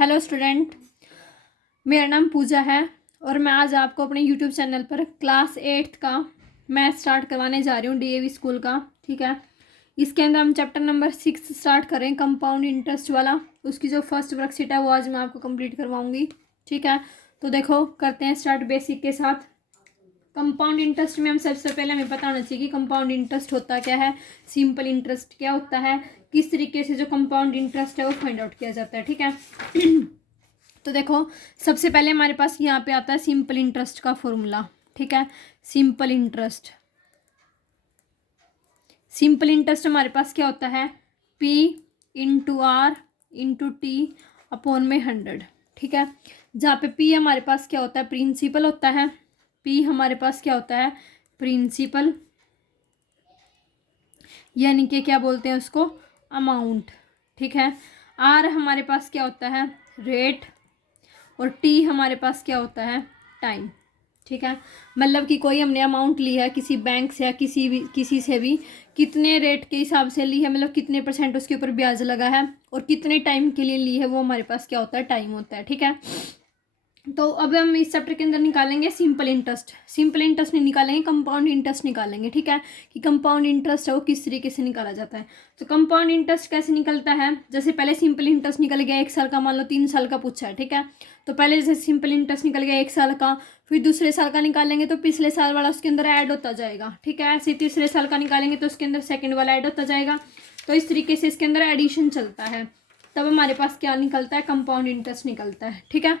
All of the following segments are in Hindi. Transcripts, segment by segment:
हेलो स्टूडेंट, मेरा नाम पूजा है और मैं आज आपको अपने यूट्यूब चैनल पर क्लास 8th का मैथ स्टार्ट करवाने जा रही हूँ डीएवी स्कूल का। ठीक है, इसके अंदर हम चैप्टर नंबर 6 स्टार्ट करें, कंपाउंड इंटरेस्ट वाला। उसकी जो फर्स्ट वर्कशीट है वो आज मैं आपको कंप्लीट करवाऊँगी। ठीक है, तो देखो करते हैं स्टार्ट बेसिक के साथ। कंपाउंड इंटरेस्ट में हम सबसे पहले हमें पता होना चाहिए कि कंपाउंड इंटरेस्ट होता क्या है, सिंपल इंटरेस्ट क्या होता है, किस तरीके से जो कंपाउंड इंटरेस्ट है वो फाइंड आउट किया जाता है। ठीक है तो देखो सबसे पहले हमारे पास यहाँ पे आता है सिंपल इंटरेस्ट का फॉर्मूला। ठीक है, सिंपल इंटरेस्ट हमारे पास क्या होता है, P into R into T upon में 100। ठीक है, जहाँ पे P हमारे पास क्या होता है, प्रिंसिपल होता है। P हमारे पास क्या होता है, प्रिंसिपल, यानी कि क्या बोलते हैं उसको, अमाउंट। ठीक है, R हमारे पास क्या होता है, रेट, और टी हमारे पास क्या होता है, टाइम। ठीक है, मतलब कि कोई हमने अमाउंट ली है किसी बैंक से या किसी से भी, कितने रेट के हिसाब से ली है, मतलब कितने परसेंट उसके ऊपर ब्याज लगा है और कितने टाइम के लिए ली है, वो हमारे पास क्या होता है, टाइम होता है। ठीक है, तो अब हम इस चैप्टर के अंदर निकालेंगे सिंपल इंटरेस्ट नहीं निकालेंगे, कंपाउंड इंटरेस्ट निकालेंगे। ठीक है, कि कंपाउंड इंटरेस्ट है वो किस तरीके से निकाला जाता है। तो कंपाउंड इंटरेस्ट कैसे निकलता है, जैसे पहले सिंपल इंटरेस्ट निकल गया 1 साल का, मान लो 3 साल का पूछा है। ठीक है, तो पहले जैसे सिंपल इंटरेस्ट निकल गया 1 साल का, फिर दूसरे साल का निकालेंगे तो पिछले साल वाला उसके अंदर ऐड होता जाएगा। ठीक है, ऐसे तीसरे साल का निकालेंगे तो उसके अंदर सेकेंड वाला ऐड होता जाएगा। तो इस तरीके से इसके अंदर एडिशन चलता है, तब हमारे पास क्या निकलता है, कंपाउंड इंटरेस्ट निकलता है। ठीक है,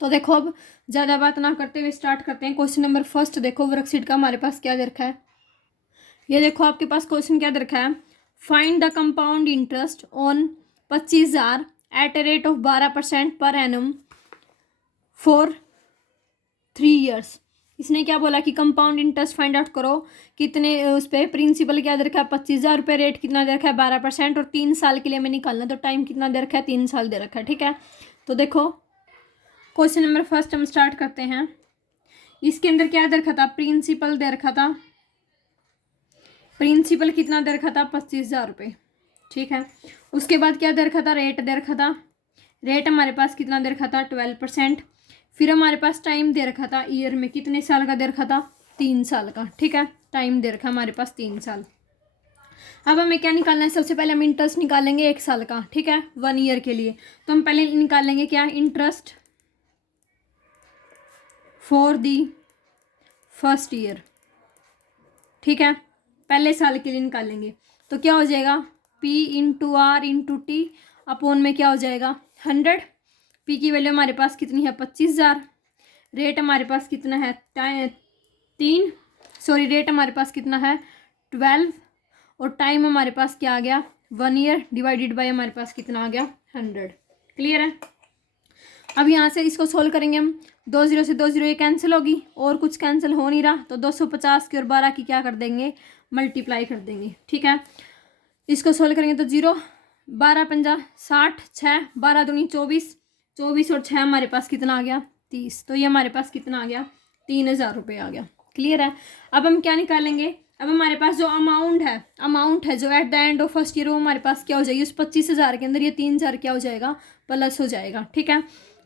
तो देखो अब ज़्यादा बात ना करते हुए स्टार्ट करते हैं। क्वेश्चन नंबर फर्स्ट देखो वर्कशीट का हमारे पास क्या दे रखा है, ये देखो आपके पास क्वेश्चन क्या दे रखा है, find the compound interest on 25,000 at a rate of 12% per annum for 3 years. इसने क्या बोला कि कंपाउंड इंटरेस्ट फाइंड आउट करो, कितने उस पर प्रिंसिपल क्या दे रखा है, 25,000 रुपये, रेट कितना दे रखा है 12%, और 3 साल के लिए हमें निकालना, तो टाइम कितना दे रखा है, 3 साल दे रखा है। ठीक है, तो देखो क्वेश्चन नंबर फर्स्ट हम स्टार्ट करते हैं। इसके अंदर क्या दे रखा था, प्रिंसिपल दे रखा था, प्रिंसिपल कितना दे रखा था, 25,000 रुपये। ठीक है, उसके बाद क्या दे रखा था, रेट दे रखा था, रेट हमारे पास कितना दे रखा था, 12%। फिर हमारे पास टाइम दे रखा था, ईयर में कितने साल का दे रखा था, 3 साल का। ठीक है, टाइम दे रखा हमारे पास 3 साल। अब हमें क्या निकालना है, सबसे पहले हम इंटरेस्ट निकालेंगे 1 साल का। ठीक है, 1 ईयर के लिए, तो हम पहले निकालेंगे क्या, interest for the first year. ठीक है, पहले साल के लिए निकालेंगे तो क्या हो जाएगा, P into R into T upon में क्या हो जाएगा, 100। P की वैल्यू हमारे पास कितनी है, 25,000। रेट हमारे पास कितना है, रेट हमारे पास कितना है, 12, और टाइम हमारे पास क्या आ गया, 1 ईयर, डिवाइडेड बाय हमारे पास कितना आ गया, 100। क्लियर है। अब यहाँ से इसको सोल्व करेंगे हम, 2 0 से 2 0 ये कैंसिल होगी और कुछ कैंसिल हो नहीं रहा, तो 250 की और 12 की क्या कर देंगे, मल्टीप्लाई कर देंगे। ठीक है, इसको सोल्व करेंगे तो 0, 12 पंजा 60, 6 12 दूनी 24, 24 और 6 हमारे पास कितना आ गया, 30। तो ये हमारे पास कितना आ गया, 3,000 रुपये आ गया। क्लियर है। अब हम क्या निकालेंगे, अब हमारे पास जो अमाउंट है जो eight the end of first year, वो हमारे पास क्या हो जाएगी, उस 25,000 के अंदर ये 3,000 क्या हो जाएगा, प्लस हो जाएगा। ठीक है,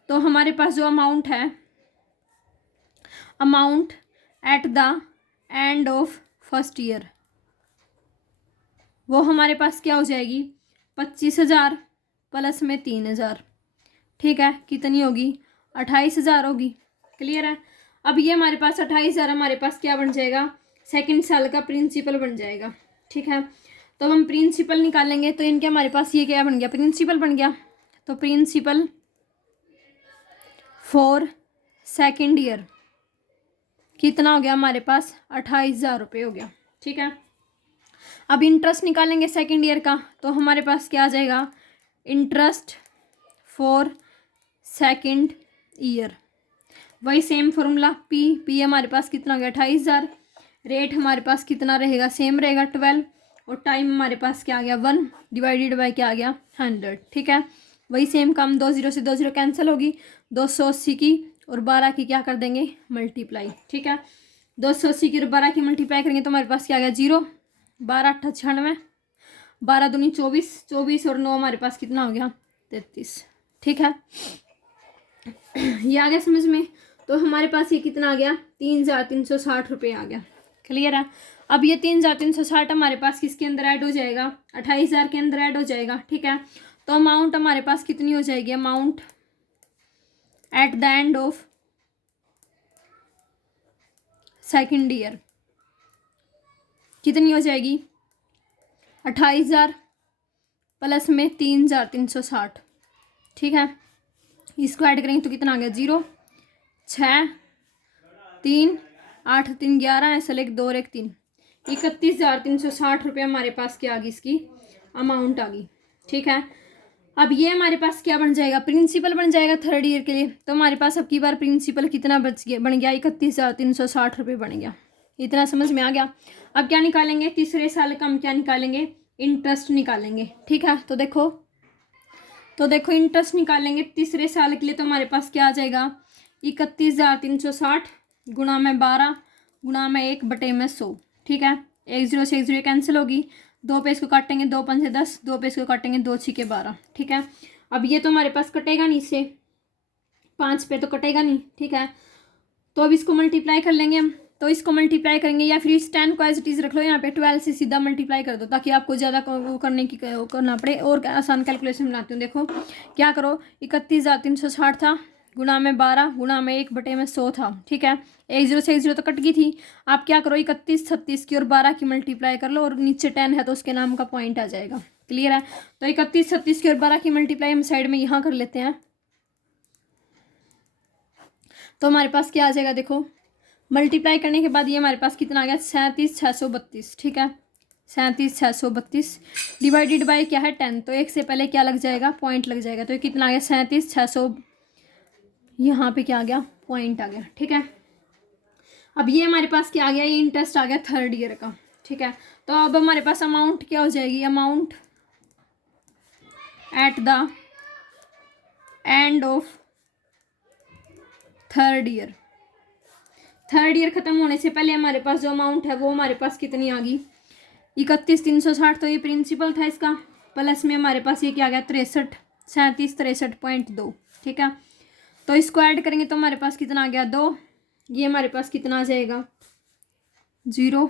तो हमारे पास जो अमाउंट है, amount at the end of first year, वो हमारे पास क्या हो जाएगी, 25,000 प्लस में 3,000। ठीक है, कितनी होगी, 28,000 होगी। क्लियर है। अब ये हमारे पास 28,000 हमारे पास क्या बन जाएगा, सेकंड साल का प्रिंसिपल बन जाएगा। ठीक है, तो हम प्रिंसिपल निकालेंगे तो इनके हमारे पास ये क्या बन गया, प्रिंसिपल बन गया। तो प्रिंसिपल फॉर सेकेंड ईयर कितना हो गया हमारे पास, 28,000 रुपये हो गया। ठीक है, अब इंटरेस्ट निकालेंगे सेकेंड ईयर का, तो हमारे पास क्या आ जाएगा, इंटरेस्ट फॉर सेकेंड ईयर, वही सेम फॉर्मूला, पी हमारे पास कितना हो गया, 28,000। रेट हमारे पास कितना रहेगा, सेम रहेगा 12, और टाइम हमारे पास क्या आ गया, 1 डिवाइडेड बाय क्या आ गया, 100। ठीक है, वही सेम काम, 2 0 से 2 0 कैंसिल होगी, 280 की और 12 की क्या कर देंगे, मल्टीप्लाई। ठीक है, 280 की और 12 की मल्टीप्लाई करेंगे तो हमारे पास क्या आ गया, 0, 12 8 96, 12 दूनी 24, 24 और 9 हमारे पास कितना हो गया, 33। ठीक है, ये आ गया समझ में। तो हमारे पास ये कितना आ गया, 3,360 रुपये आ गया। क्लियर है। अब ये 3,360 हमारे पास किसके अंदर ऐड हो जाएगा, 28,000 के अंदर ऐड हो जाएगा। ठीक है, तो अमाउंट हमारे पास कितनी हो जाएगी, amount at the end of second year कितनी हो जाएगी, 28,000 प्लस में 3,360। ठीक है, इसको ऐड करेंगे तो कितना आ गया, 0 6 3 8 3 11 ऐसा एक 2 और 1 3, 31,360 रुपये हमारे पास क्या आ गई, इसकी अमाउंट आ गई। ठीक है, अब ये हमारे पास क्या बन जाएगा, प्रिंसिपल बन जाएगा थर्ड ईयर के लिए। तो हमारे पास अब की बार प्रिंसिपल कितना बच गया, बन गया 31,360 रुपये बन गया। इतना समझ में आ गया। अब क्या निकालेंगे, तीसरे साल का हम क्या निकालेंगे, इंटरेस्ट निकालेंगे। ठीक है, तो देखो इंटरेस्ट निकालेंगे तीसरे साल के लिए। तो हमारे पास क्या आ जाएगा, 31,360 गुणा में 12 गुणा में 1/100। ठीक है, 1 0 से 1 0 कैंसिल होगी, 2 पे इसको काटेंगे, 2 5 10, 2 पे इसको काटेंगे, 2 6 12। ठीक है, अब ये तो हमारे पास कटेगा नहीं, इससे 5 पे तो कटेगा नहीं। ठीक है, तो अब इसको मल्टीप्लाई कर लेंगे हम। तो इसको मल्टीप्लाई करेंगे, या फिर इस 10 को एज इट इज रख लो, यहाँ पे 12 से सीधा मल्टीप्लाई कर दो, ताकि आपको ज़्यादा करना पड़े। और आसान कैलकुलेशन बनाती हूँ। देखो क्या करो, 31,360 था गुणा में 12 गुणा में 1/100 था। ठीक है, 1 0 से 1 0 तो कट गई थी। आप क्या करो, 31 36 की और 12 की मल्टीप्लाई कर लो, और नीचे 10 है तो उसके नाम का पॉइंट आ जाएगा। क्लियर है। तो 31 36 की और 12 की मल्टीप्लाई हम साइड में यहाँ कर लेते हैं। तो हमारे पास क्या आ जाएगा, देखो मल्टीप्लाई करने के बाद ये हमारे पास कितना आ गया, 37,632। ठीक है, 37,632 डिवाइडेड बाय क्या है, 10। तो एक से पहले क्या लग जाएगा, पॉइंट लग जाएगा। तो ये कितना आ गया, 37,600, यहाँ पे क्या आ गया, पॉइंट आ गया। ठीक है, अब ये हमारे पास क्या आ गया, ये इंटरेस्ट आ गया थर्ड ईयर का। ठीक है, तो अब हमारे पास अमाउंट क्या हो जाएगी, amount at the end of third year. Third year खत्म होने से पहले हमारे पास जो अमाउंट है वो हमारे पास कितनी आ गई, 31,360। तो ये प्रिंसिपल था इसका, प्लस में हमारे पास ये क्या आ गया, 63,63 ठीक है, तो इसको ऐड करेंगे तो हमारे पास कितना आ गया, 2। ये हमारे पास कितना आ जाएगा, 0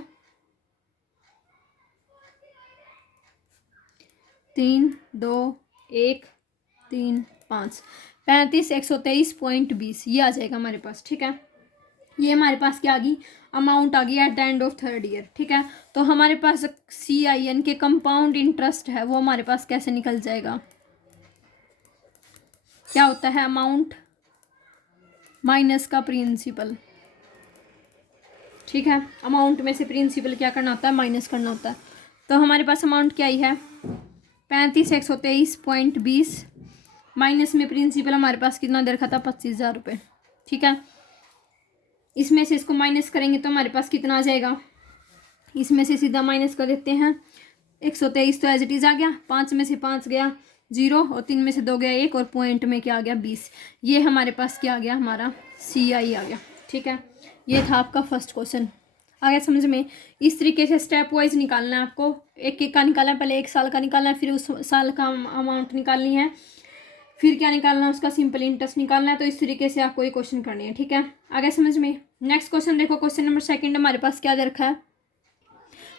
3 2 1 3 5 35,123.20 ये आ जाएगा हमारे पास। ठीक है, ये हमारे पास क्या आ गई, अमाउंट आ गई eight the end of third year. ठीक है, तो हमारे पास CIN के कंपाउंड इंटरेस्ट है वो हमारे पास कैसे निकल जाएगा, क्या होता है, अमाउंट माइनस का प्रिंसिपल। ठीक है, अमाउंट में से प्रिंसिपल क्या करना होता है, माइनस करना होता है। तो हमारे पास अमाउंट क्या आई है, 35,123.20 माइनस में प्रिंसिपल हमारे पास कितना दे रखा था, 25,000 रुपये। ठीक है, इसमें से इसको माइनस करेंगे तो हमारे पास कितना आ जाएगा, इसमें से सीधा माइनस कर देते हैं, 123 तो एज इट इज़ आ गया, 5 में से 5 गया 0 और 3 में से 2 गया 1 और पॉइंट में क्या आ गया, 20। ये हमारे पास क्या आ गया, हमारा CI आ गया। ठीक है, ये था आपका फर्स्ट क्वेश्चन। आ गया समझ में। इस तरीके से स्टेप वाइज निकालना है आपको, एक एक का निकालना है, पहले 1 साल का निकालना है, फिर उस साल का अमाउंट निकालनी है, फिर क्या निकालना है, उसका सिंपल इंटरेस्ट निकालना है। तो इस तरीके से आपको ये क्वेश्चन करनी है। ठीक है, आगे समझ में। नेक्स्ट क्वेश्चन देखो, क्वेश्चन नंबर 2 हमारे पास क्या दे रखा है,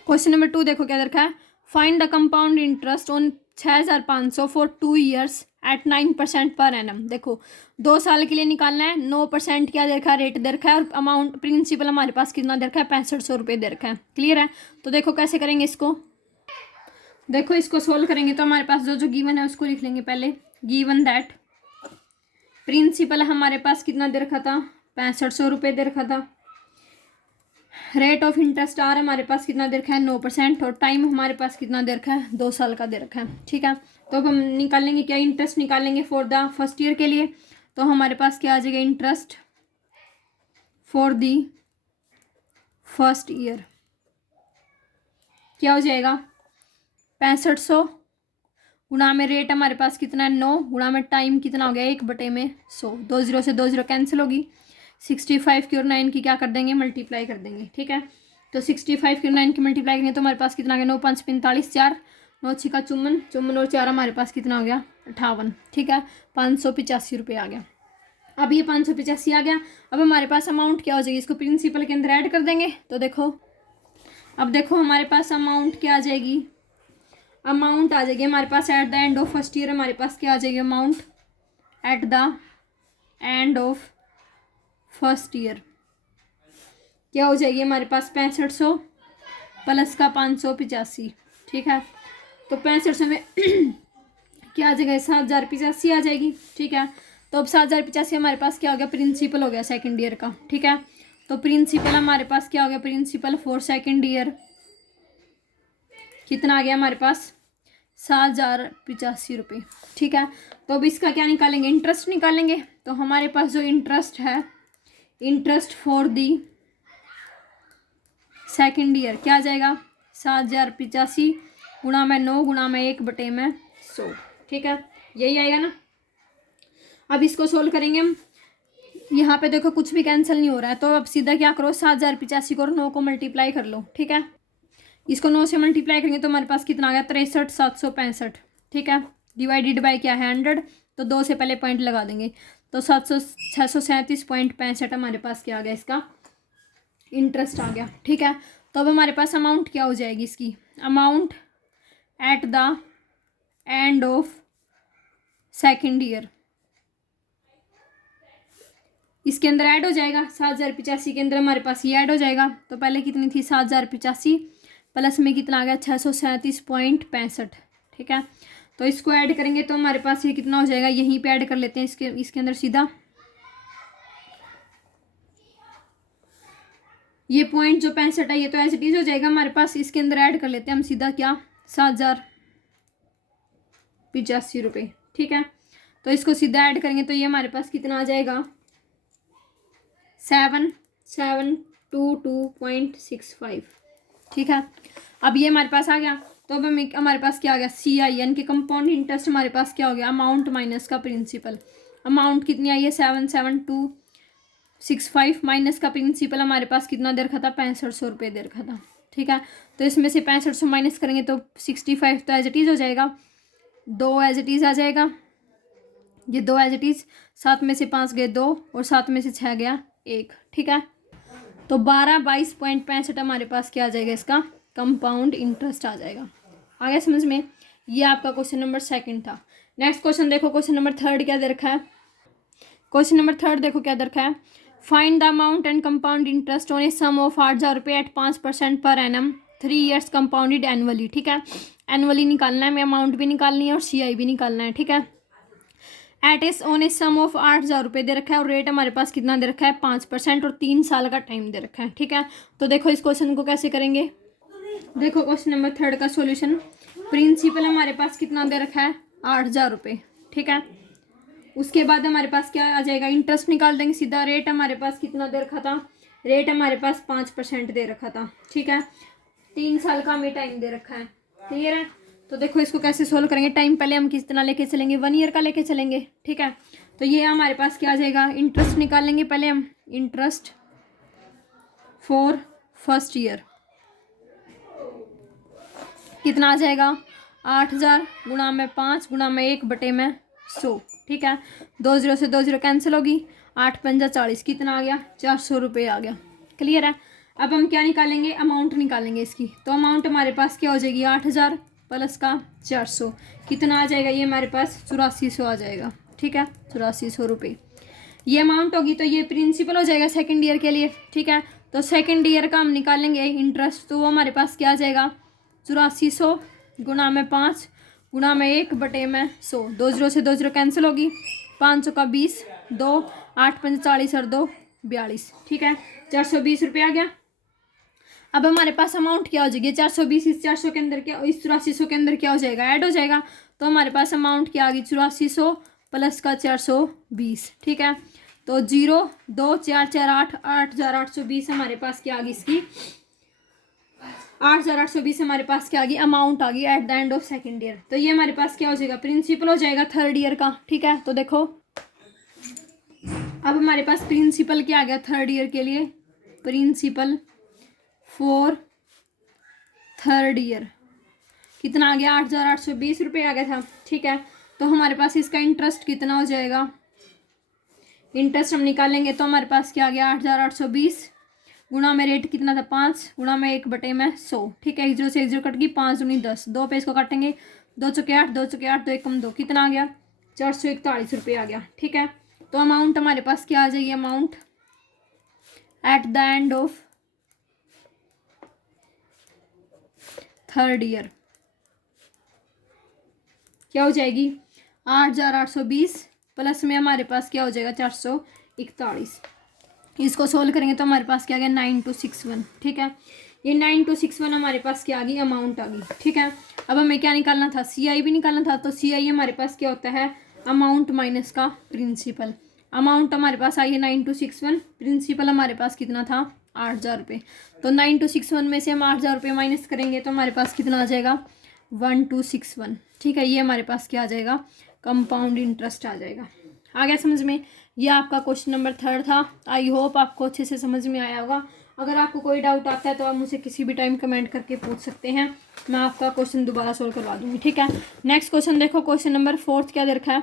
क्वेश्चन नंबर 2 देखो क्या दे रखा है, find the compound interest on 6,500 for 2 years at 9% per annum. देखो 2 साल के लिए निकालना है, 9% क्या दे रखा है, रेट दे रखा है, और अमाउंट प्रिंसिपल हमारे पास कितना दे रखा है, 6500 रुपये दे रखा है। क्लियर है। तो देखो कैसे करेंगे इसको, देखो इसको सोल्व करेंगे तो हमारे पास जो जो गिवन है उसको लिख लेंगे पहले। गिवन दैट प्रिंसिपल हमारे पास कितना दे रखा था, 6500 रुपये दे रखा था, रेट ऑफ इंटरेस्ट आर हमारे पास कितना दे रखा है, 9%, और टाइम हमारे पास कितना दे रखा है, 2 साल का दे रखा है। ठीक है, तो अब हम निकालेंगे क्या, इंटरेस्ट निकालेंगे फॉर द फर्स्ट ईयर के लिए। तो हमारे पास क्या आ जाएगा, interest for the first year क्या हो जाएगा, 6500 गुणा में रेट हमारे पास कितना है 9, गुणा में टाइम कितना हो गया 1/100, 2 0 से 2 0 कैंसिल होगी, 65 की और 9 की क्या कर देंगे, मल्टीप्लाई कर देंगे। ठीक है, तो 65 की और 9 की मल्टीप्लाई करेंगे तो हमारे पास कितना आ गया, 9 5 45, 4 9 छिका चुम्बन, चुम्बन और 4 हमारे पास कितना हो गया 58, ठीक है 585 रुपये आ गया। अब ये 585 आ गया। अब हमारे पास अमाउंट क्या हो जाएगी, इसको प्रिंसिपल के अंदर ऐड कर देंगे। तो देखो अब देखो हमारे पास अमाउंट क्या आ जाएगी, अमाउंट आ जाएगी हमारे पास at the end of first year, हमारे पास क्या आ जाएगी amount at the end of first year क्या हो जाएगी हमारे पास 6500 प्लस का 585, ठीक है। तो 6500 में क्या आ जाएगा 7085 आ जाएगी, ठीक है। तो अब 7085 हमारे पास क्या हो गया प्रिंसिपल हो गया सेकंड ईयर का, ठीक है। तो प्रिंसिपल हमारे पास क्या हो गया, प्रिंसिपल फॉर सेकंड ईयर कितना आ गया हमारे पास 7085 रुपये, ठीक है। तो अब इसका क्या निकालेंगे, इंटरेस्ट निकालेंगे। तो हमारे पास जो इंटरेस्ट है, interest for the second year क्या आ जाएगा 7085 गुणा में 9 गुणा में 1/100, ठीक है यही आएगा ना। अब इसको सोल्व करेंगे हम, यहाँ पे देखो कुछ भी कैंसिल नहीं हो रहा है, तो अब सीधा क्या करो 7085 को 9 को मल्टीप्लाई कर लो, ठीक है। इसको 9 से मल्टीप्लाई करेंगे तो हमारे पास कितना आ गया 63765, ठीक है। डिवाइडेड बाय क्या है 100, तो 2 से पहले पॉइंट लगा देंगे, तो 637.65 हमारे पास क्या आ गया इसका इंटरेस्ट आ गया, ठीक है। तो अब हमारे पास अमाउंट क्या हो जाएगी इसकी, amount at the end of second year इसके अंदर ऐड हो जाएगा 7085 के अंदर हमारे पास ये ऐड हो जाएगा। तो पहले कितनी थी 7085 प्लस में कितना आ गया 637.65, ठीक है। तो इसको ऐड करेंगे तो हमारे पास ये कितना हो जाएगा, यहीं पे ऐड कर लेते हैं इसके अंदर सीधा, ये पॉइंट जो 65 है ये तो एज इट इज हो जाएगा हमारे पास, इसके अंदर ऐड कर लेते हैं हम सीधा क्या 7085 रुपये, ठीक है। तो इसको सीधा ऐड करेंगे तो ये हमारे पास कितना आ जाएगा 7722.65, ठीक है। अब ये हमारे पास आ गया। तो अब हमारे पास क्या आ गया CIN के कंपाउंड इंटरेस्ट हमारे पास क्या हो गया अमाउंट माइनस का प्रिंसिपल, अमाउंट कितनी आई है 77265 माइनस का प्रिंसिपल हमारे पास कितना दे रखा था 6500 रुपये दे रखा था, ठीक है। तो इसमें से 6500 माइनस करेंगे तो 65 तो एज इट इज़ हो जाएगा, 2 एज इट इज़ आ जाएगा, ये 2 एज इट इज़, 7 में से 5 गए 2 और 7 में से 6 गया 1, ठीक है। तो 1222.65 हमारे पास क्या आ जाएगा इसका कंपाउंड इंटरेस्ट आ जाएगा। आ गया समझ में, ये आपका क्वेश्चन नंबर 2 था। नेक्स्ट क्वेश्चन देखो, क्वेश्चन नंबर 3 क्या दे रखा है, क्वेश्चन नंबर 3 देखो क्या दे रखा है, find the amount and compound interest on a sum of 8000 रुपये eight 5% per annum 3 years compounded annually, ठीक है। एनुअली निकालना है, हमें अमाउंट भी निकालनी है और CI भी निकालना है, ठीक है। At S on a sum of 8000 रुपये दे रखा है और रेट हमारे पास कितना दे रखा है 5% और 3 साल का टाइम दे रखा है, ठीक है। तो देखो इस क्वेश्चन को कैसे करेंगे, देखो क्वेश्चन नंबर 3 का सॉल्यूशन, प्रिंसिपल हमारे पास कितना दे रखा है 8000 रुपये, ठीक है। उसके बाद हमारे पास क्या आ जाएगा इंटरेस्ट निकाल देंगे सीधा, रेट हमारे पास कितना दे रखा था, रेट हमारे पास 5% दे रखा था, ठीक है। 3 साल का हमें टाइम दे रखा है, क्लियर है। तो देखो इसको कैसे सोल्व करेंगे, टाइम पहले हम कितना लेके चलेंगे 1 ईयर का लेके चलेंगे, ठीक है। तो ये हमारे पास क्या आ जाएगा, इंटरेस्ट निकालेंगे पहले हम, इंटरेस्ट फॉर फर्स्ट ईयर कितना आ जाएगा 8000 गुणा में 5 गुणा में 1/100, ठीक है। 2 0 से 2 0 कैंसिल होगी, 8 पंजा 40 कितना आ गया 400 रुपये आ गया, क्लियर है। अब हम क्या निकालेंगे, अमाउंट निकालेंगे इसकी। तो अमाउंट हमारे पास क्या हो जाएगी 8000 प्लस का 400 कितना आ जाएगा, ये हमारे पास 8400 आ जाएगा, ठीक है 8400 रुपये ये अमाउंट होगी। तो ये प्रिंसिपल हो जाएगा सेकंड ईयर के लिए, ठीक है। तो सेकंड ईयर का हम निकालेंगे इंटरेस्ट, तो वो हमारे पास क्या आ जाएगा 8400 गुणा में 5 गुणा में 1/100, 2 0 से 2 0 कैंसिल होगी, 500 का 20, 2 8 5 40 और 2 42, ठीक है 420 रुपये आ गया। अब हमारे पास अमाउंट क्या हो जाएगी 420 इस 400 के अंदर क्या, इस 8400 के अंदर क्या हो जाएगा ऐड हो जाएगा। तो हमारे पास अमाउंट क्या आ गई 8400 प्लस का 420, ठीक है। तो 0 2 4 4 8 8820 हमारे पास क्या आ गई इसकी 8820 हमारे पास क्या आ गई अमाउंट आ गई eight the end of second year. तो ये हमारे पास क्या हो जाएगा प्रिंसिपल हो जाएगा थर्ड ईयर का, ठीक है। तो देखो अब हमारे पास प्रिंसिपल क्या आ गया थर्ड ईयर के लिए, प्रिंसिपल फॉर थर्ड ईयर कितना आ गया, 8,820 रुपये आ गया था। ठीक है, तो हमारे पास इसका इंटरेस्ट कितना हो जाएगा, इंटरेस्ट हम निकालेंगे तो हमारे पास क्या आ गया, 8,820 गुणा में रेट कितना था 5 गुणा में 1/100। ठीक है, 1 0 से 1 0 कट गई, 5 दूनी 10, 2 पे इसको काटेंगे, 2 चौके 8, 2 चौके 8, 2 एकम 2, कितना आ गया, 441 रुपये आ गया। ठीक है, तो अमाउंट हमारे पास क्या आ जाएगी, amount at the end of third year क्या हो जाएगी, 8,820 प्लस में हमारे पास क्या हो जाएगा, 441। इसको सोल्व करेंगे तो हमारे पास क्या आ गया, 9261। ठीक है, ये 9261 हमारे पास क्या आ गई, अमाउंट आ गई। ठीक है, अब हमें क्या निकालना था, CI भी निकालना था। तो CI हमारे पास क्या होता है, अमाउंट माइनस का प्रिंसिपल। अमाउंट हमारे पास आई है 9261, प्रिंसिपल हमारे पास कितना था, 8,000 रुपये। तो 9261 में से हम 8,000 रुपये माइनस करेंगे तो हमारे पास कितना आ जाएगा, 1261। ठीक है, ये हमारे पास क्या आ जाएगा, कंपाउंड इंटरेस्ट आ जाएगा। आ गया समझ में, ये आपका क्वेश्चन नंबर 3 था। आई होप आपको अच्छे से समझ में आया होगा। अगर आपको कोई डाउट आता है तो आप मुझे किसी भी टाइम कमेंट करके पूछ सकते हैं, मैं आपका क्वेश्चन दोबारा सोल्व करवा दूंगी। ठीक है, नेक्स्ट क्वेश्चन देखो, क्वेश्चन नंबर 4 क्या दे रखा है।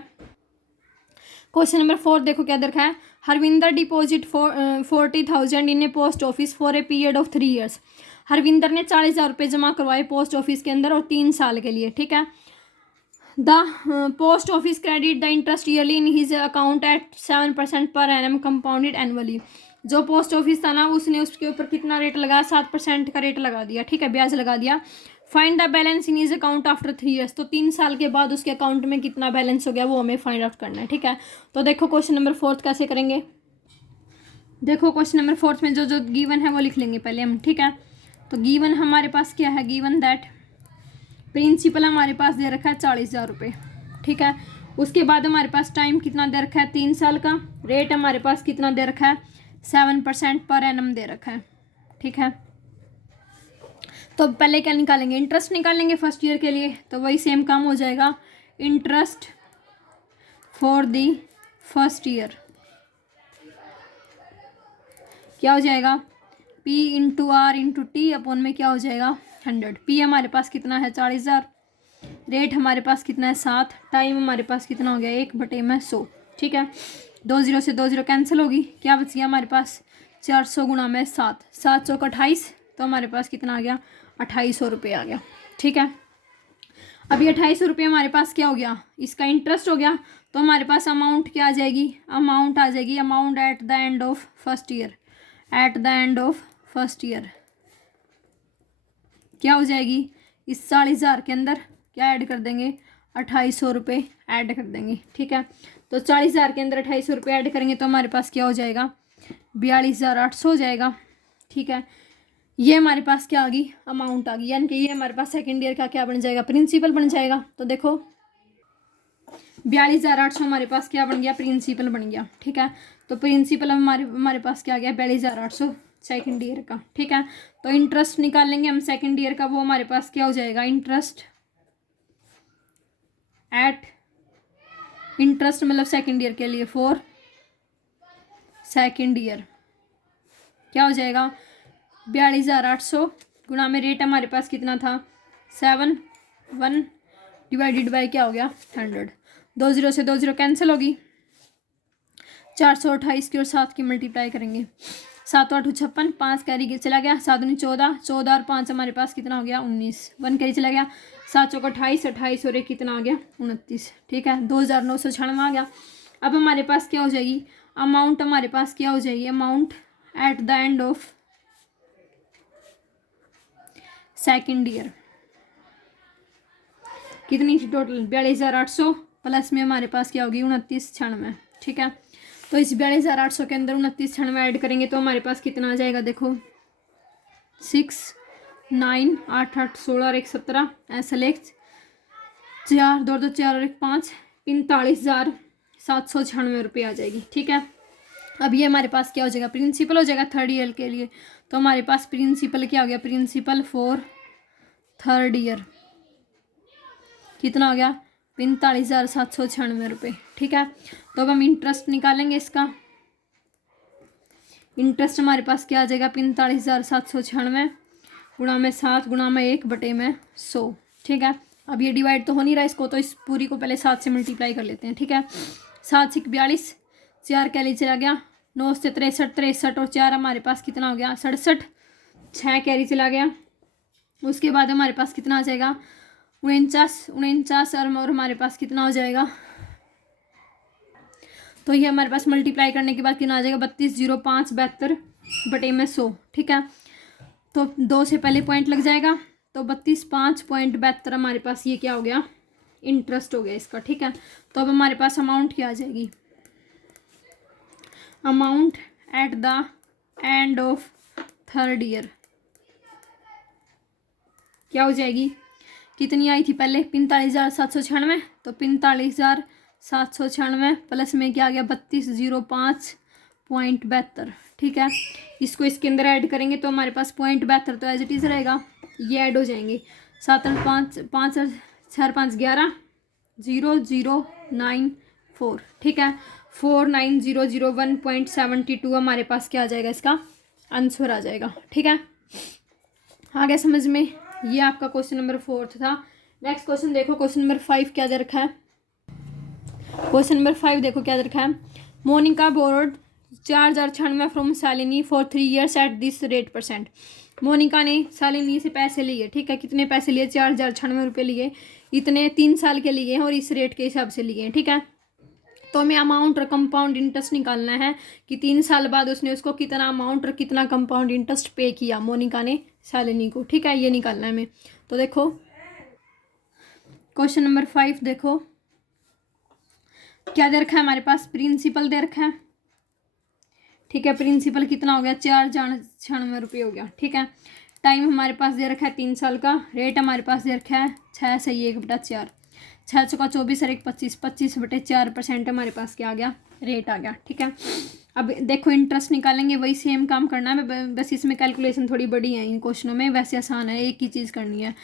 क्वेश्चन नंबर 4 देखो क्या दे रखा है, Harvinder deposit 40,000 in A post office for a period of 3 years. Harvinder ने 40,000 रुपये जमा करवाए पोस्ट ऑफिस के अंदर और 3 साल के लिए। ठीक है, the post office credit the interest yearly in his account at 7% per annum compounded annually. जो पोस्ट ऑफिस था ना, उसने उसके ऊपर कितना रेट लगाया, 7% का रेट लगा दिया। ठीक है, ब्याज लगा दिया। Find the balance in his account after 3 years. तो 3 साल के बाद उसके अकाउंट में कितना बैलेंस हो गया वो हमें फाइंड आउट करना है। ठीक है, तो देखो क्वेश्चन नंबर 4 कैसे करेंगे। देखो क्वेश्चन नंबर 4 में जो जो गिवन है वो लिख लेंगे पहले हम। ठीक है, तो गिवन हमारे पास क्या है, गिवन दैट प्रिंसिपल हमारे पास दे रखा है 40,000 रुपये। ठीक है, उसके बाद हमारे पास टाइम कितना दे रखा है, 3 साल का। रेट हमारे पास कितना दे रखा है, 7% पर एनम दे रखा है। ठीक है, तो पहले क्या निकालेंगे, इंटरेस्ट निकालेंगे फर्स्ट ईयर के लिए। तो वही सेम काम हो जाएगा, interest for the first year क्या हो जाएगा, P into R into T upon में क्या हो जाएगा, 100। P हमारे पास कितना है, 40,000। रेट हमारे पास कितना है, 7। टाइम हमारे पास कितना हो गया, 1/100। ठीक है, 2 0 से 2 0 कैंसिल होगी, क्या बच गया हमारे पास, 400 गुणा में 7, 7 चौक 28। तो हमारे पास कितना आ गया, 2800 रुपये आ गया। ठीक है, अभी 2800 रुपये हमारे पास क्या हो गया, इसका इंटरेस्ट हो गया। तो हमारे पास अमाउंट क्या आ जाएगी, अमाउंट आ जाएगी, amount at the end of first year. Eight the end of first year क्या हो जाएगी, इस 40,000 के अंदर क्या ऐड कर देंगे, 2800 रुपये ऐड कर देंगे। ठीक है, तो 40,000 के अंदर 2800 रुपये ऐड करेंगे तो हमारे पास क्या हो जाएगा, 42,800 हो जाएगा। ठीक है, ये हमारे पास क्या आ गई, अमाउंट आ गई, यानी कि ये हमारे पास सेकेंड ईयर का क्या बन जाएगा, प्रिंसिपल बन जाएगा। तो देखो 42,800 हमारे पास क्या बन गया, प्रिंसिपल बन गया। ठीक है, तो प्रिंसिपल हमारे पास क्या आ गया, 42,800 सेकेंड ईयर का। ठीक है, तो इंटरेस्ट निकाल लेंगे हम सेकेंड ईयर का, वो हमारे पास क्या हो जाएगा, इंटरेस्ट एट इंटरेस्ट मतलब सेकेंड ईयर के लिए फॉर सेकेंड ईयर क्या हो जाएगा, 42,800 गुणा में रेट हमारे पास कितना था, 7 1 डिवाइडेड बाय क्या हो गया, 100। 2 0 से 2 0 कैंसिल होगी, 428 की और 7 की मल्टीप्लाई करेंगे, 7 8 56, 5 कैरी चला गया, 7 9 14, 14 और 5 हमारे पास कितना हो गया, 19, 1 कैरी चला गया, 7 चौक 28, 28 और 1 कितना आ गया, 29। ठीक है, 2,996 आ गया। अब हमारे पास क्या हो जाएगी, अमाउंट हमारे पास क्या हो जाएगी, amount at the end of second year कितनी थी टोटल, 42,800 प्लस में हमारे पास क्या होगी, 2996। ठीक है, तो इस 42,800 के अंदर 2996 ऐड करेंगे तो हमारे पास कितना आ जाएगा, देखो 6 9 8 8 16 और 1 17 ऐसा लेख 4 2 2 4 और 1 5 45,796 रुपये आ जाएगी। ठीक है, अब ये हमारे पास क्या हो जाएगा, प्रिंसिपल हो जाएगा थर्ड ईयर के लिए। तो हमारे पास प्रिंसिपल क्या हो गया, प्रिंसिपल फॉर थर्ड ईयर कितना हो गया, 45,796 रुपये। ठीक है, तो अब हम इंटरेस्ट निकालेंगे इसका। इंटरेस्ट हमारे पास क्या आ जाएगा, 45,796 गुणा में 7 गुणा में 1/100। ठीक है। अब ये डिवाइड तो हो नहीं रहा इसको, तो इस पूरी को पहले 7 से मल्टीप्लाई कर लेते हैं। ठीक है, 7 से 42, 4 कैरी चला गया, 9 से 63, 63 और 4 हमारे पास कितना हो गया 67, 6 कैरी चला गया। उसके बाद हमारे पास कितना आ जाएगा 49, 49 और हमारे पास कितना हो जाएगा, तो ये हमारे पास मल्टीप्लाई करने के बाद कितना आ जाएगा 3205 72 बटे में 100। ठीक है, तो 2 से पहले पॉइंट लग जाएगा, तो 32.5.72 हमारे पास ये क्या हो गया इंटरेस्ट हो गया इसका। ठीक है, तो अब हमारे पास अमाउंट क्या आ जाएगी, amount at the end of third year क्या हो जाएगी, कितनी आई थी पहले 45,796, तो 45,796 प्लस में क्या आ गया 3205.72। ठीक है, इसको इसके अंदर ऐड करेंगे तो हमारे पास 0.72 तो एज इट इज़ रहेगा, ये ऐड हो जाएंगे 7 और 5 5 और 4 5 11 0094। ठीक है, 49001.72 हमारे पास क्या आ जाएगा इसका आंसर आ जाएगा। ठीक है, आ गया समझ में, ये आपका क्वेश्चन नंबर 4 था। नेक्स्ट क्वेश्चन देखो, क्वेश्चन नंबर 5 क्या दे रखा है। क्वेश्चन नंबर 5 देखो क्या दे रखा है, Monika borrowed 4096 from Shalini for 3 years at this rate %। Monika ने शालिनी से पैसे लिए। ठीक है, कितने पैसे लिए 4096 रुपये लिए, इतने 3 साल के लिए हैं और इस रेट के हिसाब से लिए हैं। ठीक है, तो हमें अमाउंट और कंपाउंड इंटरेस्ट निकालना है कि 3 साल बाद उसने उसको कितना अमाउंट और कितना कंपाउंड इंटरेस्ट पे किया मोनिका ने शालिनी को। ठीक है, ये निकालना है हमें। तो देखो क्वेश्चन नंबर 5 देखो क्या दे रखा है हमारे पास, प्रिंसिपल दे रखा है। ठीक है, प्रिंसिपल कितना हो गया 4096 रुपये हो गया। ठीक है, टाइम हमारे पास दे रखा है 3 साल का, रेट हमारे पास दे रखा है 6 सही 1/4, 6 चौका 24 और 1 25, 25/4% हमारे पास क्या आ गया रेट आ गया। ठीक है, अब देखो इंटरेस्ट निकालेंगे, वही सेम काम करना है, बस इसमें कैलकुलेशन थोड़ी बड़ी है इन क्वेश्चनों में, वैसे आसान है, एक ही चीज़ करनी है।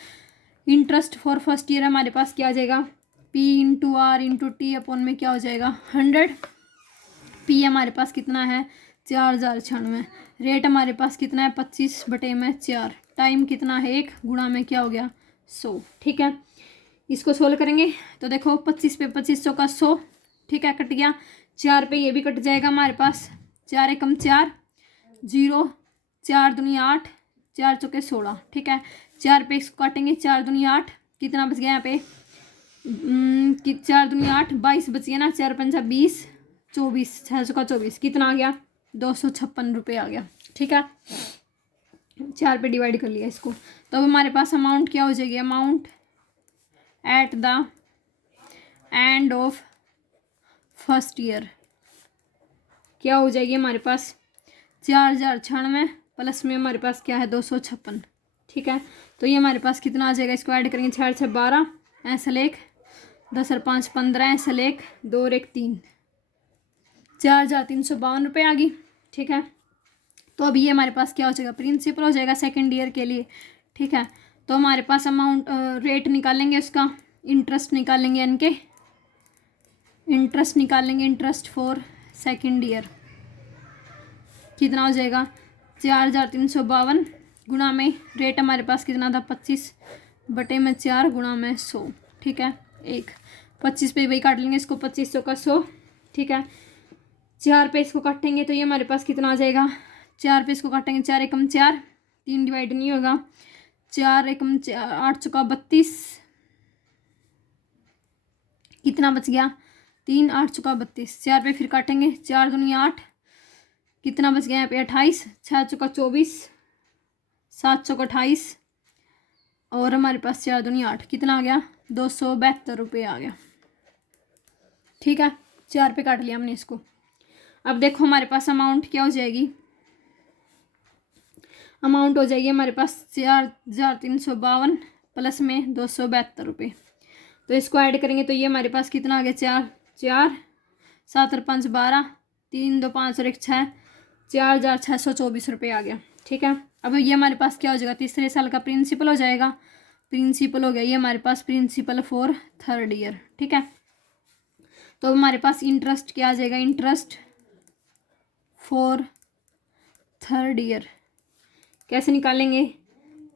इंटरेस्ट फॉर फर्स्ट ईयर हमारे पास क्या आ जाएगा P into R into T upon में क्या हो जाएगा 100। P हमारे पास कितना है 4096, रेट हमारे पास कितना है 25/4, टाइम कितना है 1 गुणा में क्या हो गया 100। ठीक है, इसको सोल्व करेंगे तो देखो 25 पे 25 का 100। ठीक है, कट गया, 4 पे ये भी कट जाएगा हमारे पास, 4 एकम 4 0, 4 दूनी 8, 4 चौके 16। ठीक है, 4 पे इसको काटेंगे, 4 दूनी 8, कितना बच गया यहाँ पे 4 दूनी 8 22 बच गया ना, 4 पंजा 20, 24, 6 चौका 24, कितना आ गया 256 रुपये आ गया। ठीक है, 4 पे डिवाइड कर लिया इसको, तो अब हमारे पास अमाउंट क्या हो जाएगी, amount at the end of first year क्या हो जाएगी हमारे पास 4096 प्लस में हमारे पास क्या है 256। ठीक है, तो ये हमारे पास कितना आ जाएगा, इसको ऐड करेंगे 6 6 12 ऐसा लेख 10 और 5 15 ऐसा लेख 2 और 1 3, 4352 रुपये आ गई। ठीक है, तो अब ये हमारे पास क्या हो जाएगा प्रिंसिपल हो जाएगा सेकेंड ईयर के लिए। ठीक है, तो हमारे पास अमाउंट रेट निकालेंगे उसका, इंटरेस्ट निकालेंगे इनके, इंटरेस्ट निकालेंगे, इंटरेस्ट फॉर सेकेंड ईयर कितना हो जाएगा 4352 गुणा में रेट हमारे पास कितना था 25/4 गुणा में 100। ठीक है, 1 25 पे वही काट लेंगे इसको 2500 का 100। ठीक है, 4 पे इसको काटेंगे तो ये हमारे पास कितना आ जाएगा, 4 पे इसको काटेंगे 4 एकम 4, 3 डिवाइड नहीं होगा, 4 एकम 8 चौका 32, कितना बच गया 3 8 चौका 32, 4 पे फिर काटेंगे 4 दूनी 8, कितना बच गया यहाँ पे 28, 6 चौका 24, 7 चौका 28 और हमारे पास 4 दूनी 8, कितना आ गया 272 रुपये आ गया। ठीक है, 4 पे काट लिया हमने इसको। अब देखो हमारे पास अमाउंट क्या हो जाएगी, अमाउंट हो जाएगी हमारे पास 4352 प्लस में 272 रुपये, तो इसको ऐड करेंगे तो ये हमारे पास कितना आ गया 4 4 7 और 5 12, 3 2 5 और 1 6, 4624 रुपये आ गया। ठीक है, अब ये हमारे पास क्या हो जाएगा तीसरे साल का प्रिंसिपल हो जाएगा, प्रिंसिपल हो गया ये हमारे पास प्रिंसिपल फॉर थर्ड ईयर। ठीक है, तो हमारे पास इंटरेस्ट क्या आ जाएगा, इंटरेस्ट फॉर थर्ड ईयर कैसे निकालेंगे,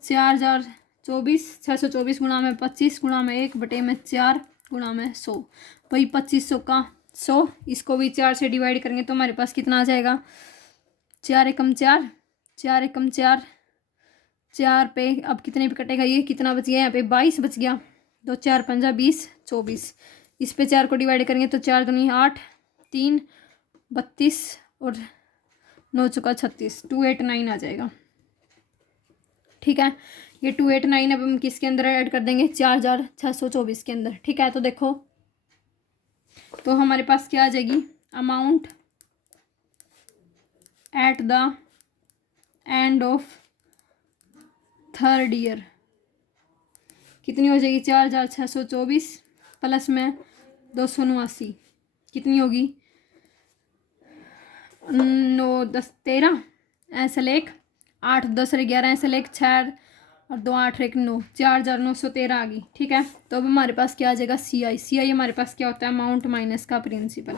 4000 624 गुणा में 25 गुणा में 1/4 गुणा में 100, वही 2500 का 100। इसको भी 4 से डिवाइड करेंगे तो हमारे पास कितना आ जाएगा, 4 एकम 4, 4 एकम 4, 4 पे अब कितने पे कटेगा, ये कितना बच गया यहाँ पे 22 बच गया। 2 4 5 20 24, इस पे 4 को डिवाइड करेंगे तो 4 दूनी 8, 3 32 और 9 चौका 36, 289 आ जाएगा। ठीक है, ये 289 अब हम किसके अंदर ऐड कर देंगे, 4624 के अंदर। ठीक है, तो देखो तो हमारे पास क्या आ जाएगी, amount at the end of third year कितनी हो जाएगी, 4624 प्लस में 289 कितनी होगी, 9 10 13 ऐसा लेख 8 10 11 ऐसा लेख 6 और 2 8 1 9, 4913 आ गई। ठीक है, तो अब हमारे पास क्या आ जाएगा, CI हमारे पास क्या होता है, अमाउंट माइनस का प्रिंसिपल।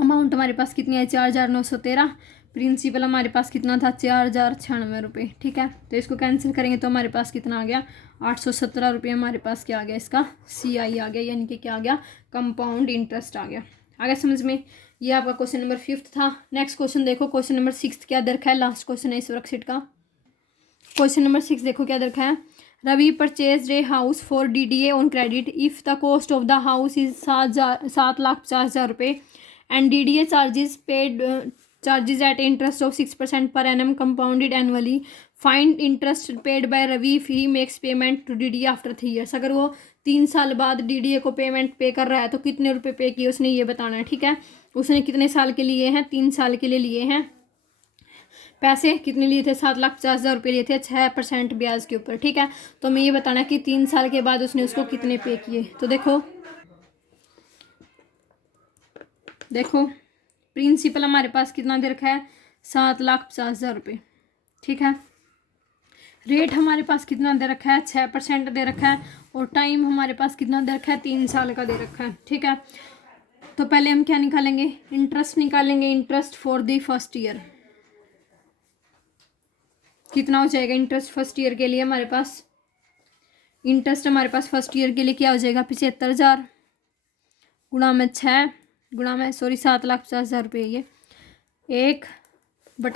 अमाउंट हमारे पास कितनी है, 4913, प्रिंसिपल हमारे पास कितना था, 4096 रुपये। ठीक है, तो इसको कैंसिल करेंगे तो हमारे पास कितना आ गया, 817 रुपये हमारे पास क्या आ गया, इसका CI आ गया, यानी कि क्या आ गया, कंपाउंड इंटरेस्ट आ गया। आगे समझ में, ये आपका क्वेश्चन नंबर 5 था। नेक्स्ट क्वेश्चन देखो, क्वेश्चन नंबर 6 क्या दे रखा है, लास्ट क्वेश्चन है इस वर्कशीट का। क्वेश्चन नंबर 6 देखो क्या दे रखा है, Ravi purchase a house for DDA on credit if the cost of the house is 7,50,000 रुपये and DDA charges at interest of 6% per annum compounded annually. Find interest paid by Ravi if he makes payment to DDA after 3 years. अगर वो 3 साल बाद DDA को पेमेंट पे कर रहा है तो कितने रुपए पे किए उसने ये बताना है। ठीक है, उसने कितने साल के लिए हैं, 3 साल के लिए लिए हैं। पैसे कितने लिए थे, 7,50,000 रुपये लिए थे 6% ब्याज के ऊपर। ठीक है, तो हमें ये बताना है कि 3 साल के बाद उसने उसको कितने पे किए। तो देखो प्रिंसिपल हमारे पास कितना दे रखा है, 7,50,000 रुपये। ठीक है, रेट हमारे पास कितना दे रखा है, 6% दे रखा है और टाइम हमारे पास कितना दे रखा है, 3 साल का दे रखा है। ठीक है, तो पहले हम क्या निकालेंगे, इंटरेस्ट निकालेंगे। Interest for the first year कितना हो जाएगा, इंटरेस्ट फर्स्ट ईयर के लिए हमारे पास, इंटरेस्ट हमारे पास फर्स्ट ईयर के लिए क्या हो जाएगा, 75,000 गुणा में 6 गुणा में 7,50,000 रुपये, ये 1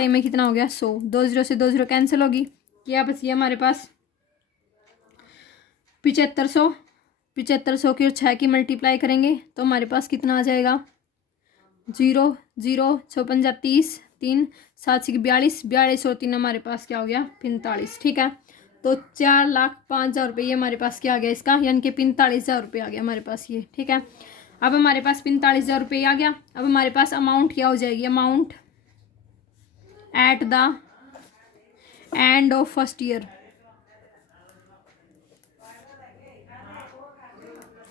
में कितना हो गया 100, 2 0 से 2 0 कैंसिल होगी, क्या बच गया हमारे पास 7500 की और 6 की मल्टीप्लाई करेंगे तो हमारे पास कितना आ जाएगा, 0 0 6 5 30 3 7 6 42 42 और 3 हमारे पास क्या हो गया 45। ठीक है, तो 4,05,000 रुपये ये हमारे पास क्या आ गया इसका, यानी कि 45,000 रुपये आ गया हमारे पास ये। ठीक है, अब हमारे पास 45,000 रुपये आ गया। अब हमारे पास अमाउंट क्या हो जाएगी, amount at the end of first year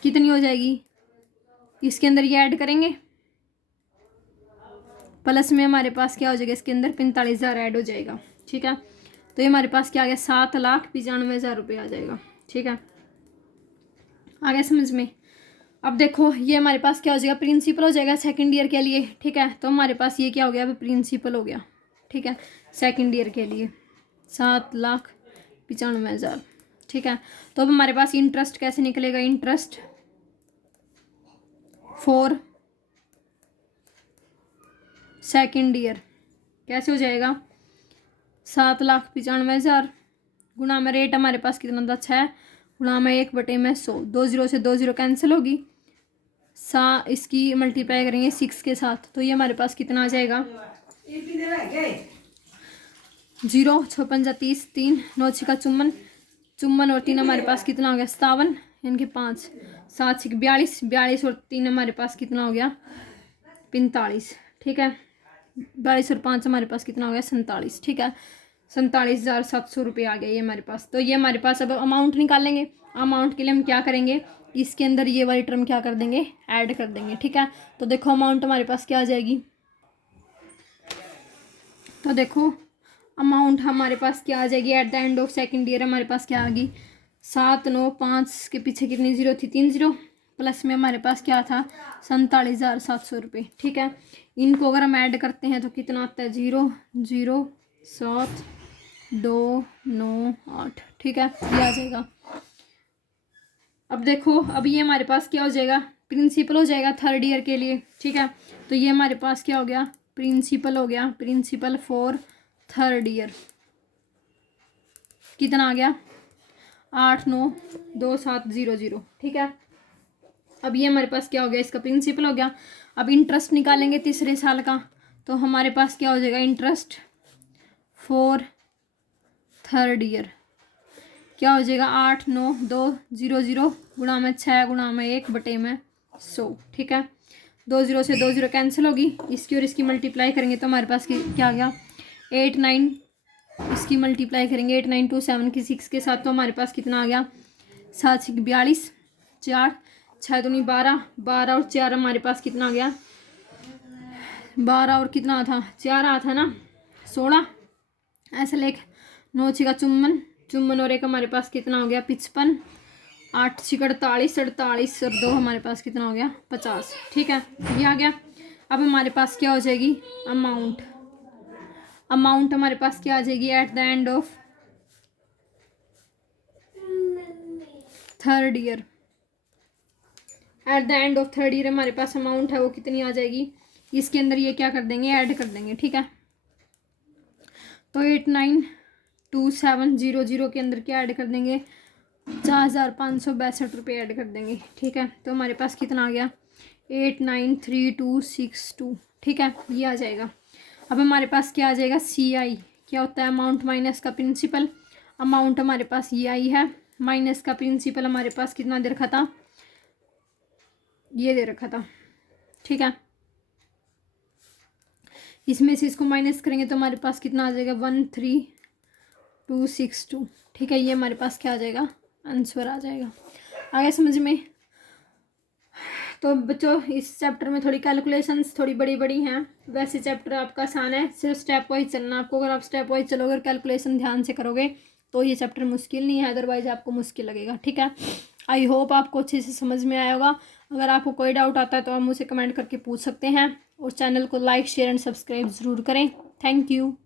कितनी हो जाएगी, इसके अंदर ये ऐड करेंगे प्लस में हमारे पास क्या हो जाएगा, इसके अंदर 45,000 ऐड हो जाएगा। ठीक है, तो ये हमारे पास क्या आ गया, 7,95,000 रुपये आ जाएगा। ठीक है, आ गया समझ में। अब देखो ये हमारे पास क्या हो जाएगा, प्रिंसिपल हो जाएगा सेकंड ईयर के लिए। ठीक है, तो हमारे पास ये क्या हो गया, अभी प्रिंसिपल हो गया। ठीक है, सेकंड ईयर के लिए 7,95,000। ठीक है, तो अब हमारे पास इंटरेस्ट कैसे निकलेगा, इंटरेस्ट फॉर सेकंड ईयर कैसे हो जाएगा, 7,95,000 गुणा में रेट हमारे पास कितना था 6 गुणा में 1/100, 2 0 से 2 0 कैंसिल होगी, इसकी मल्टीप्लाई करेंगे 6 के साथ तो ये हमारे पास कितना आ जाएगा, 0 6 5 30 3 9 6 54 और 3 हमारे पास कितना हो गया 57, यानी कि 5 7 6 42 42 और 3 हमारे पास कितना हो गया 45। ठीक है, 42 और 5 हमारे पास कितना हो गया 47। ठीक है, 47,700 रुपये आ गया ये हमारे पास। तो ये हमारे पास अब अमाउंट निकालेंगे। अमाउंट के लिए हम क्या करेंगे, इसके अंदर ये वाली टर्म क्या कर देंगे, ऐड कर देंगे। ठीक है, तो देखो अमाउंट हमारे पास क्या आ जाएगी, तो देखो अमाउंट हमारे पास क्या आ जाएगी eight the end of second year, हमारे पास क्या आ गई 795 के पीछे कितनी जीरो थी 3 0 प्लस में हमारे पास क्या था 47,700 रुपये। ठीक है, इनको अगर हम ऐड करते हैं तो कितना आता है 0 0 7 2 9 8, ठीक है, ये आ जाएगा। अब देखो, अब ये हमारे पास क्या हो जाएगा, प्रिंसिपल हो जाएगा थर्ड ईयर के लिए, ठीक है। तो ये हमारे पास क्या हो गया, प्रिंसिपल हो गया, प्रिंसिपल फॉर थर्ड ईयर। कितना आ गया, 892700, ठीक है। अब ये हमारे पास क्या हो गया, इसका प्रिंसिपल हो गया। अब इंटरेस्ट निकालेंगे तीसरे साल का, तो हमारे पास क्या हो जाएगा, इंटरेस्ट फॉर थर्ड ईयर क्या हो जाएगा, 89200 गुणा में 6 गुणा में 1 बटे में 100, ठीक है। 2 0 से 2 0 कैंसिल होगी, इसकी और इसकी मल्टीप्लाई करेंगे तो हमारे पास क्या आ गया, 8 9, इसकी मल्टीप्लाई करेंगे 8 9 2 7 की 6 के साथ, तो हमारे पास कितना आ गया, 7 6 42, 4 6 दूनी 12, 12 और 4 हमारे पास कितना आ गया, 12 और कितना था, 4 आ था ना, 16, ऐसे लेख 9 6 54 और 1 हमारे पास कितना हो गया, 55, 8 6 48, 48 और 2 हमारे पास कितना हो गया, 50, ठीक है, ये आ गया। अब हमारे पास क्या हो जाएगी, अमाउंट हमारे पास क्या आ जाएगी, eight the end of third year. Eight the end of third year हमारे पास अमाउंट है वो कितनी आ जाएगी, इसके अंदर ये क्या कर देंगे, ऐड कर देंगे, ठीक है। तो 892700 के अंदर क्या ऐड कर देंगे, 4562 रुपये ऐड कर देंगे, ठीक है। तो हमारे पास कितना आ गया, 893262, ठीक है, ये आ जाएगा। अब हमारे पास क्या आ जाएगा, CI क्या होता है, अमाउंट माइनस का प्रिंसिपल। अमाउंट हमारे पास ये आई है, माइनस का प्रिंसिपल हमारे पास कितना दे रखा था, ये दे रखा था, ठीक है। इसमें से इसको माइनस करेंगे तो हमारे पास कितना आ जाएगा, 13262, ठीक है। ये हमारे पास क्या आ जाएगा, आंसर आ जाएगा। आगे समझ में। तो बच्चों इस चैप्टर में थोड़ी कैलकुलेशंस थोड़ी बड़ी बड़ी हैं, वैसे चैप्टर आपका आसान है, सिर्फ स्टेप वाइज चलना आपको। अगर आप स्टेप वाइज चलोगे और कैलकुलेशन ध्यान से करोगे तो ये चैप्टर मुश्किल नहीं है, अदरवाइज आपको मुश्किल लगेगा, ठीक है। आई होप आपको अच्छे से समझ में आया होगा। अगर आपको कोई डाउट आता है तो आप मुझसे कमेंट करके पूछ सकते हैं, और चैनल को लाइक शेयर एंड सब्सक्राइब ज़रूर करें। Thank you.